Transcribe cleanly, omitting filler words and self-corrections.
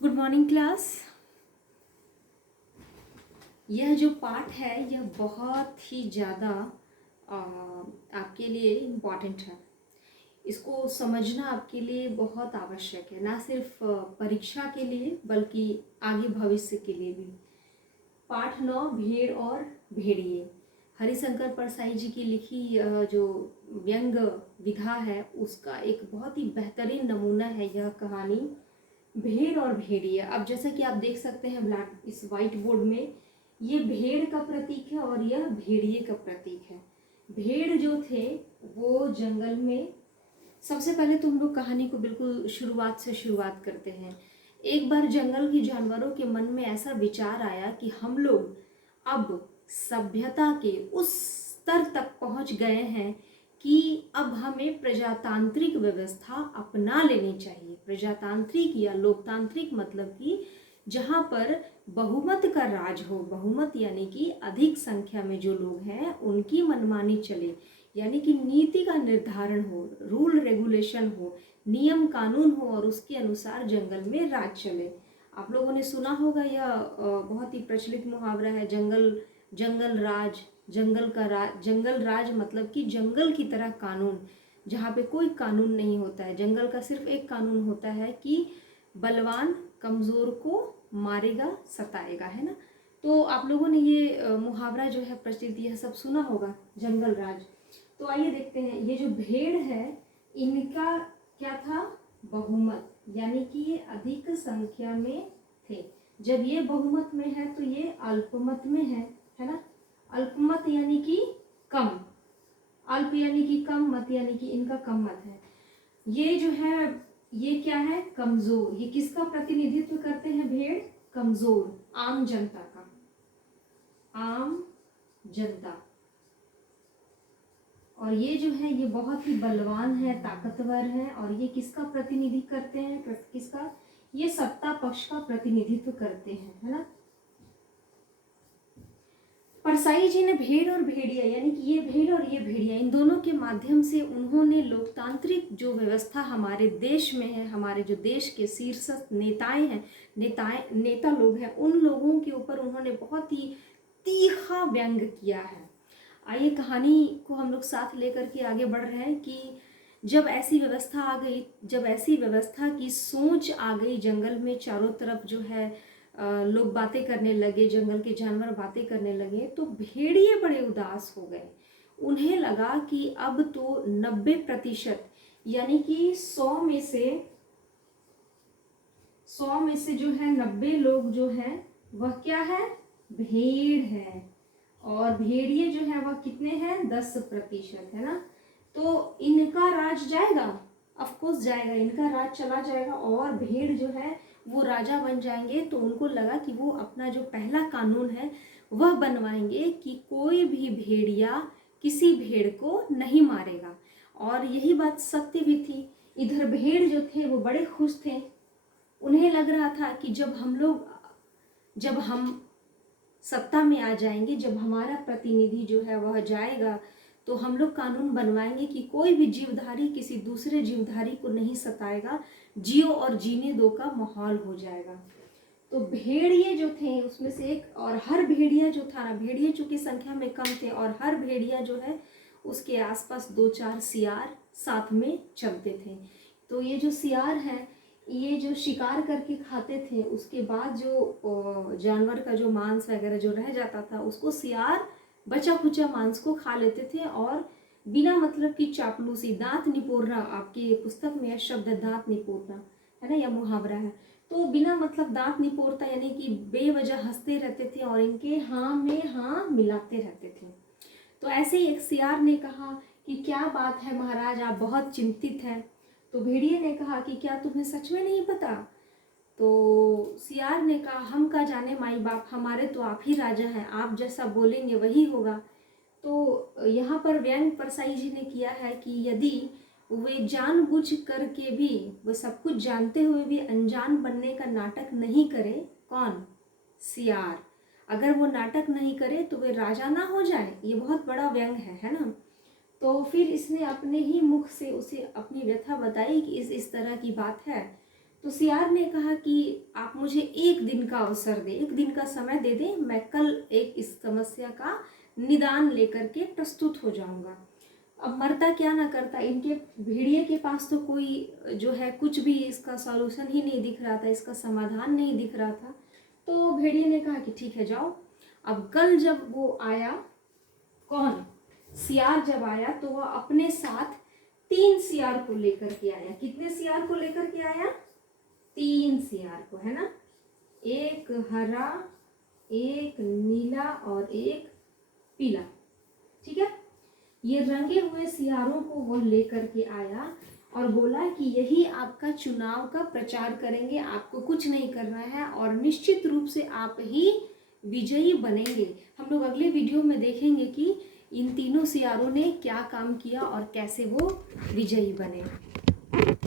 Good morning class. यह जो पाठ है यह बहुत ही ज़्यादा आपके लिए इम्पॉर्टेंट है। इसको समझना आपके लिए बहुत आवश्यक है, ना सिर्फ परीक्षा के लिए बल्कि आगे भविष्य के लिए भी। पाठ 9 भेड़ और भेड़िए। हरिशंकर परसाई जी की लिखी जो व्यंग विधा है उसका एक बहुत ही बेहतरीन नमूना है यह कहानी भेड़ और भेड़िए। अब जैसा कि आप देख सकते हैं ब्लैक इस वाइट बोर्ड में, ये भेड़ का प्रतीक है और यह भेड़िए का प्रतीक है। भेड़ जो थे वो जंगल में, सबसे पहले तो हम लोग कहानी को बिल्कुल शुरुआत से शुरुआत करते हैं। एक बार जंगल के जानवरों के मन में ऐसा विचार आया कि हम लोग अब सभ्यता के उस स्तर तक पहुंच गए हैं कि अब हमें प्रजातांत्रिक व्यवस्था अपना लेनी चाहिए। प्रजातांत्रिक या लोकतांत्रिक मतलब कि जहाँ पर बहुमत का राज हो, बहुमत यानी कि अधिक संख्या में जो लोग हैं उनकी मनमानी चले, यानी कि नीति का निर्धारण हो, रूल रेगुलेशन हो, नियम कानून हो और उसके अनुसार जंगल में राज चले। आप लोगों ने सुना होगा यह बहुत ही प्रचलित मुहावरा है, जंगल जंगल राज, जंगल राज मतलब कि जंगल की तरह कानून, जहाँ पे कोई कानून नहीं होता है। जंगल का सिर्फ एक कानून होता है कि बलवान कमजोर को मारेगा, सताएगा, है ना। तो आप लोगों ने ये मुहावरा जो है प्रचलित यह सब सुना होगा, जंगल राज। तो आइए देखते हैं, ये जो भेड़ है इनका क्या था, बहुमत, यानी कि ये अधिक संख्या में थे। जब ये बहुमत में है तो ये अल्पमत में है ना। अल्पमत यानी कि कम, अल्प यानी कि कम, मत यानी कि इनका कम मत है। ये जो है ये क्या है, कमजोर। ये किसका प्रतिनिधित्व करते हैं भेड़, कमजोर, आम जनता का, आम जनता। और ये जो है ये बहुत ही बलवान है, ताकतवर है। और ये किसका प्रतिनिधि करते हैं, किसका, ये सत्ता पक्ष का प्रतिनिधित्व करते हैं, है ना। परसाई जी ने भेड़ और भेड़िया, यानी कि ये भेड़ और ये भेड़िया, इन दोनों के माध्यम से उन्होंने लोकतांत्रिक जो व्यवस्था हमारे देश में है, हमारे जो देश के शीर्षस्थ नेताएं हैं, नेता लोग हैं, उन लोगों के ऊपर उन्होंने बहुत ही तीखा व्यंग किया है। आइए कहानी को हम लोग साथ लेकर के आगे बढ़ रहे हैं कि जब ऐसी व्यवस्था आ गई, जब ऐसी व्यवस्था की सोच आ गई जंगल में, चारों तरफ जो है लोग बातें करने लगे, जंगल के जानवर बातें करने लगे, तो भेड़िए बड़े उदास हो गए। उन्हें लगा कि अब तो 90% यानी कि 100 में से जो है 90 लोग जो हैं वह क्या है, भेड़ है। और भेड़िए जो है वह कितने हैं, 10% है ना। तो इनका राज जाएगा, ऑफ कोर्स जाएगा, इनका राज चला जाएगा और भेड़ जो है वो राजा बन जाएंगे। तो उनको लगा कि वो अपना जो पहला कानून है वह बनवाएंगे कि कोई भी भेड़िया किसी भेड़ को नहीं मारेगा। और यही बात सत्य भी थी। इधर भेड़ जो थे वो बड़े खुश थे। उन्हें लग रहा था कि जब हम सत्ता में आ जाएंगे, जब हमारा प्रतिनिधि जो है वह जाएगा, तो हम लोग कानून बनवाएंगे कि कोई भी जीवधारी किसी दूसरे जीवधारी को नहीं सताएगा, जियो और जीने दो का माहौल हो जाएगा। तो भेड़िए जो थे उसमें से एक, और हर भेड़िया जो था ना, भेड़िए चूंकि संख्या में कम थे और हर भेड़िया जो है उसके आसपास 2-4 सियार साथ में चलते थे। तो ये जो सियार हैं ये जो शिकार करके खाते थे, उसके बाद जो जानवर का जो मांस वगैरह जो रह जाता था उसको सियार बचा खुचा मांस को खा लेते थे। और बिना मतलब की चापलूसी, दांत निपोरना, आपकी पुस्तक में यह शब्द है दांत निपोरना, है ना, यह मुहावरा है। तो बिना मतलब दांत निपोरता यानी कि बेवजह हंसते रहते थे और इनके हाँ में हाँ मिलाते रहते थे। तो ऐसे ही एक सियार ने कहा कि क्या बात है महाराज, आप बहुत चिंतित हैं। तो भेड़िए ने कहा कि क्या तुम्हें सच में नहीं पता। तो सियार ने कहा, हम का जाने माई बाप, हमारे तो आप ही राजा हैं, आप जैसा बोलेंगे वही होगा। तो यहाँ पर व्यंग परसाई जी ने किया है कि यदि वे जानबूझ करके भी, वो सब कुछ जानते हुए भी अनजान बनने का नाटक नहीं करे, कौन, सियार, अगर वो नाटक नहीं करे तो वे राजा ना हो जाए। ये बहुत बड़ा व्यंग है ना। तो फिर इसने अपने ही मुख से उसे अपनी व्यथा बताई कि इस तरह की बात है। तो सियार ने कहा कि आप मुझे एक दिन का अवसर दें, एक दिन का समय दे दें, मैं कल एक इस समस्या का निदान लेकर के प्रस्तुत हो जाऊंगा। अब मरता क्या ना करता, इनके भेड़िए के पास तो कोई जो है कुछ भी इसका सॉल्यूशन ही नहीं दिख रहा था, इसका समाधान नहीं दिख रहा था। तो भेड़िए ने कहा कि ठीक है जाओ। अब कल जब वो आया, कौन, सियार जब आया, तो वह अपने साथ 3 सियार को लेकर के आया। कितने सियार को लेकर के आया? 3 सियार को, है ना। एक हरा, एक नीला और एक पीला, ठीक है। ये रंगे हुए सियारों को वह लेकर के आया और बोला कि यही आपका चुनाव का प्रचार करेंगे, आपको कुछ नहीं करना है और निश्चित रूप से आप ही विजयी बनेंगे। हम लोग अगले वीडियो में देखेंगे कि इन तीनों सियारों ने क्या काम किया और कैसे वो विजयी बने।